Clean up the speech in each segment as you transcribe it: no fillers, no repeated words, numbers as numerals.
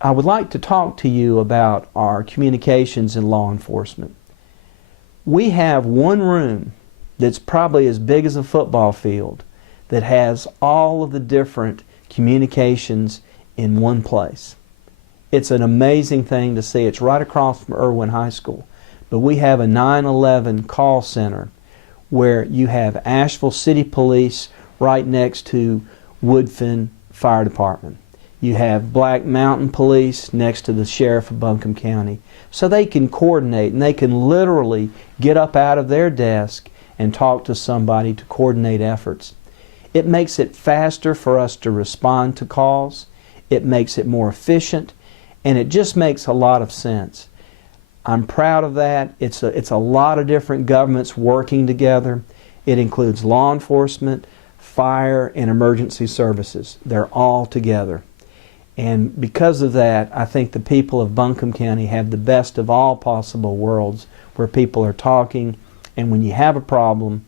I would like to talk to you about our communications in law enforcement. We have one room that's probably as big as a football field that has all of the different communications in one place. It's an amazing thing to see. It's right across from Irwin High School. But we have a 911 call center where you have Asheville City Police right next to Woodfin Fire Department. You have Black Mountain Police next to the Sheriff of Buncombe County. So they can coordinate, and they can literally get up out of their desk and talk to somebody to coordinate efforts. It makes it faster for us to respond to calls. It makes it more efficient, and it just makes a lot of sense. I'm proud of that. It's a lot of different governments working together. It includes law enforcement, fire, and emergency services. They're all together. And because of that, I think the people of Buncombe County have the best of all possible worlds, where people are talking, and when you have a problem,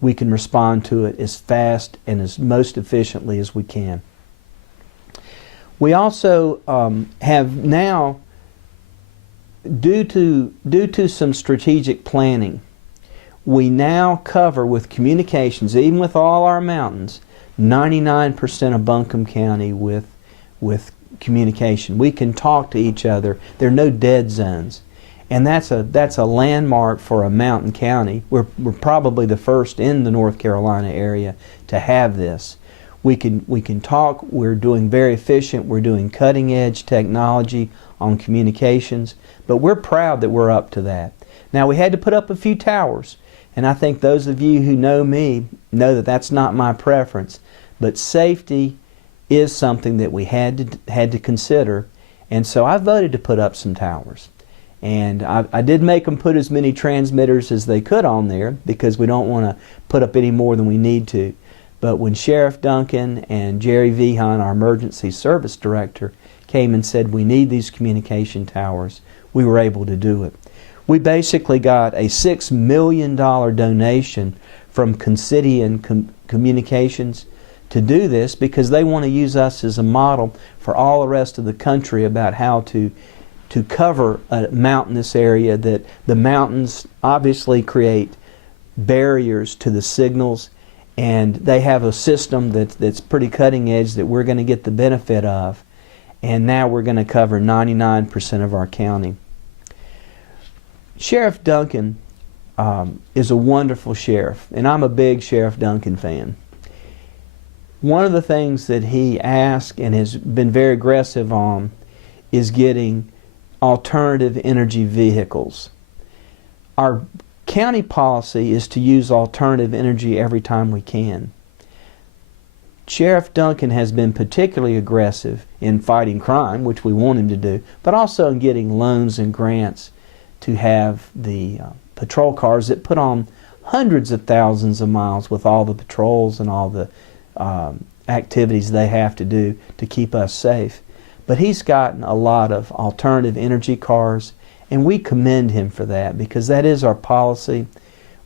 we can respond to it as fast and as most efficiently as we can. We also have now, due to some strategic planning, we now cover with communications, even with all our mountains, 99% of Buncombe County with communication. We can talk to each other. There are no dead zones. And that's a landmark for a mountain county. We're probably the first in the North Carolina area to have this. We can talk. We're doing very efficient. We're doing cutting edge technology on communications. But we're proud that we're up to that. Now, we had to put up a few towers. And I think those of you who know me know that that's not my preference. But safety is something that we had to consider. And so I voted to put up some towers. And I did make them put as many transmitters as they could on there, because we don't want to put up any more than we need to. But when Sheriff Duncan and Jerry Vihan, our emergency service director, came and said we need these communication towers, we were able to do it. We basically got a $6 million donation from Considian Communications to do this, because they want to use us as a model for all the rest of the country about how to cover a mountainous area. That the mountains obviously create barriers to the signals, and they have a system that's pretty cutting edge that we're going to get the benefit of. And now we're going to cover 99% of our county. Sheriff Duncan is a wonderful sheriff, and I'm a big Sheriff Duncan fan. One of the things that he asked and has been very aggressive on is getting alternative energy vehicles. Our county policy is to use alternative energy every time we can. Sheriff Duncan has been particularly aggressive in fighting crime, which we want him to do, but also in getting loans and grants to have the patrol cars that put on hundreds of thousands of miles with all the patrols and all the activities they have to do to keep us safe. But he's gotten a lot of alternative energy cars, and we commend him for that, because that is our policy.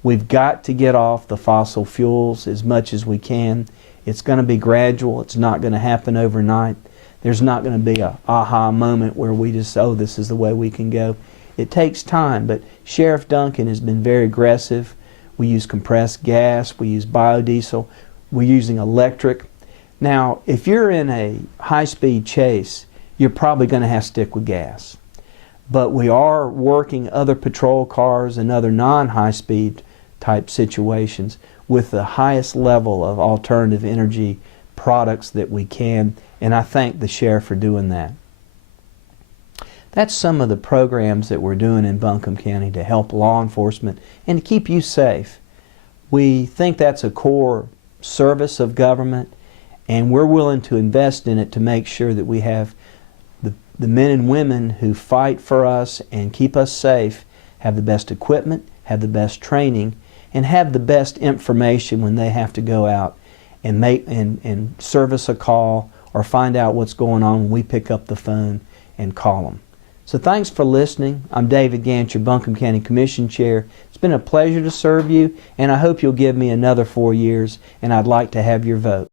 We've got to get off the fossil fuels as much as we can. It's going to be gradual. It's not going to happen overnight. There's not going to be a aha moment where we just, oh, this is the way we can go. It takes time, but Sheriff Duncan has been very aggressive. We use compressed gas. We use biodiesel. We're using electric. Now, if you're in a high-speed chase, you're probably going to have to stick with gas. But we are working other patrol cars and other non-high-speed type situations with the highest level of alternative energy products that we can, and I thank the sheriff for doing that. That's some of the programs that we're doing in Buncombe County to help law enforcement and to keep you safe. We think that's a core service of government, and we're willing to invest in it to make sure that we have the men and women who fight for us and keep us safe have the best equipment, have the best training, and have the best information when they have to go out and make and service a call or find out what's going on when we pick up the phone and call them. So thanks for listening. I'm David Gant, your Buncombe County Commission Chair. It's been a pleasure to serve you, and I hope you'll give me another 4 years, and I'd like to have your vote.